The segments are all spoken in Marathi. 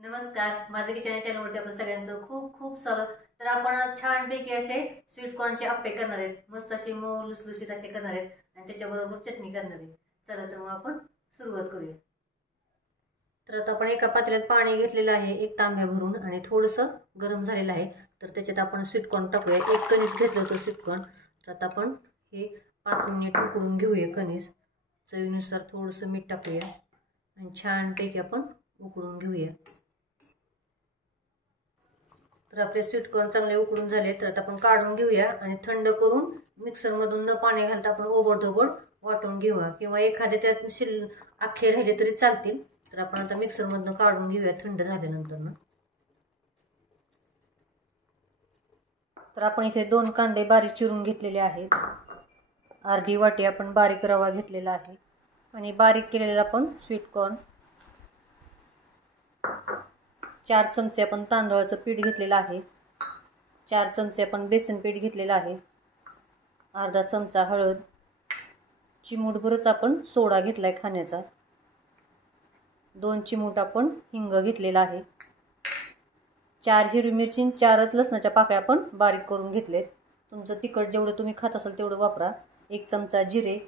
नमस्कार, माझं किचन चॅनलवरती आपलं सगळ्यांचं खूप खूप स्वागत। तर आपण आज छानपैकी असे स्वीट कॉर्नचे अप्पे करणार आहेत। मस्त असे मऊ लुसलुशीत असे करणार आहेत आणि त्याच्याबरोबर चटणी करणार आहे। चला तर मग आपण सुरुवात करूया। तर आता आपण एका पातेल्यात पाणी घेतलेलं आहे, एक तांब्या भरून, आणि थोडंसं गरम झालेलं आहे। तर त्याच्यात आपण स्वीट कॉर्न टाकूया। एक कणीस घेतलं होतं स्वीट कॉर्न। तर आता आपण हे 5 मिनिट उकळून घेऊया कणीस। चवीनुसार थोडंसं मीठ टाकूया आणि छानपैकी आपण उकळून घेऊया। तर आपले स्वीट कॉर्न चांगले उकळून झाले। तर आता आपण काढून घेऊया आणि थंड करून मिक्सर मधून न पाणी घालता आपण ओबडधोबड वाटून घेऊया, किंवा एखादे त्यात अख्खे राहिले तरी चालतील। तर आपण आता मिक्सर मधून काढून घेऊया थंड झाल्यानंतर। तर आपण इथे 2 कांदे बारीक चिरून घेतलेले आहेत। अर्धी वाटी आपण बारीक रवा घेतलेला आहे आणि बारीक केलेला आपण स्वीट कॉर्न, 4 चमचे आपण तांदळाचं पीठ घेतलेलं आहे, 4 चमचे आपण बेसन पीठ घेतलेलं आहे, अर्धा चमचा हळद, चिमूटभरच आपण सोडा घेतलाय खाण्याचा, 2 चिमूट आपण हिंग घेतलेला आहे, 4 हिरवी मिरची, 4च लसणाच्या पाकळ्या आपण बारीक करून घेतलेत। तुमचं तिखट जेवढं तुम्ही खात असाल तेवढं वापरा। 1 चमचा जिरे,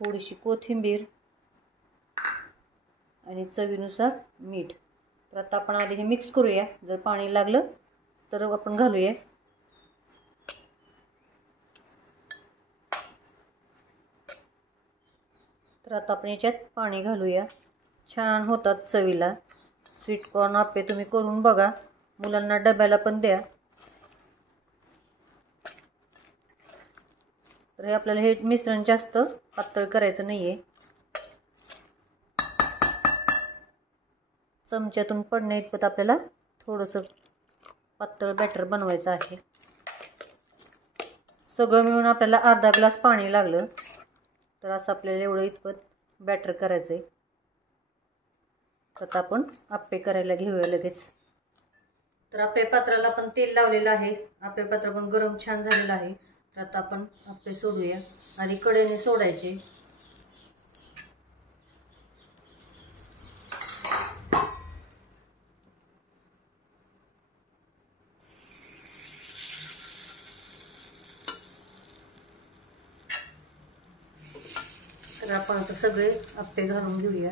थोडीशी कोथिंबीर आणि चवीनुसार मीठ। तर आता आपण आधी हे मिक्स करूया, जर पाणी लागलं तर आपण घालूया। तर आता आपण याच्यात पाणी घालूया। छान होतात चवीला स्वीट कॉर्न अप्पे, तुम्ही करून बघा, मुलांना डब्याला पण द्या। तर हे आपल्याला हे मिश्रण जास्त पातळ करायचं नाहीये, चमच्यातून पडण्या इतपत आपल्याला थोडंसं पातळ बॅटर बनवायचं आहे। सगळं मिळून आपल्याला अर्धा ग्लास पाणी लागलं। तर असं आपल्याला एवढं इतपत बॅटर करायचं आहे। आता आपण अप्पे करायला घेऊया लगेच। तर अप्पे पात्राला आपण तेल लावलेलं आहे, अप्पे पात्र पण गरम छान झालेलं आहे। तर आता आपण अप्पे सोडूया। आधी कढईने सोडायचे। तर आपण आता सगळे अप्पे घालून घेऊया।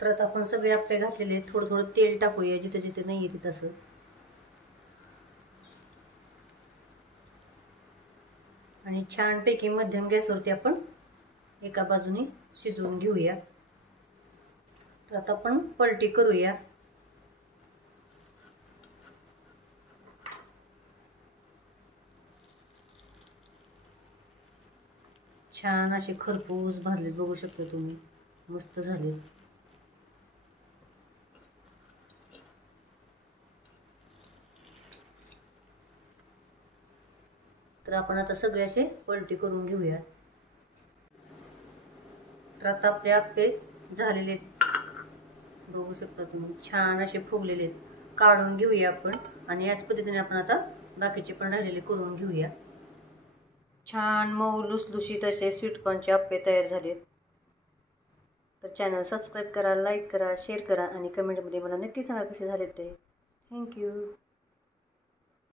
तर आता आपण सगळे अप्पे घातलेले, थोडं थोडं तेल टाकूया जिथे जिथे नाही येते तसं। आणि छानपैकी मध्यम गॅसवरती आपण एका बाजूने शिजवून घेऊया। तर आता आपण पलटी करूया। छान असे खरपूस भाजले, बघू शकता तुम्ही, मस्त झाले। तर आपण आता सगळे असे पलटी करून घेऊया। तर आता आपले अप्पे झालेले आहेत, बघू शकता तुम्ही, छान असे फुगलेले आहेत। काढून घेऊया आपण आणि याच पद्धतीने आपण आता बाकीचे पण राहिलेले करून घेऊया। छान मऊ लुसलुशीत असे स्वीट कॉर्नचे अप्पे तयार झालेत। तर चॅनल सबस्क्राईब करा, लाईक करा, शेअर करा आणि कमेंटमध्ये मला नक्की सांगा कसे झाले ते। थँक्यू।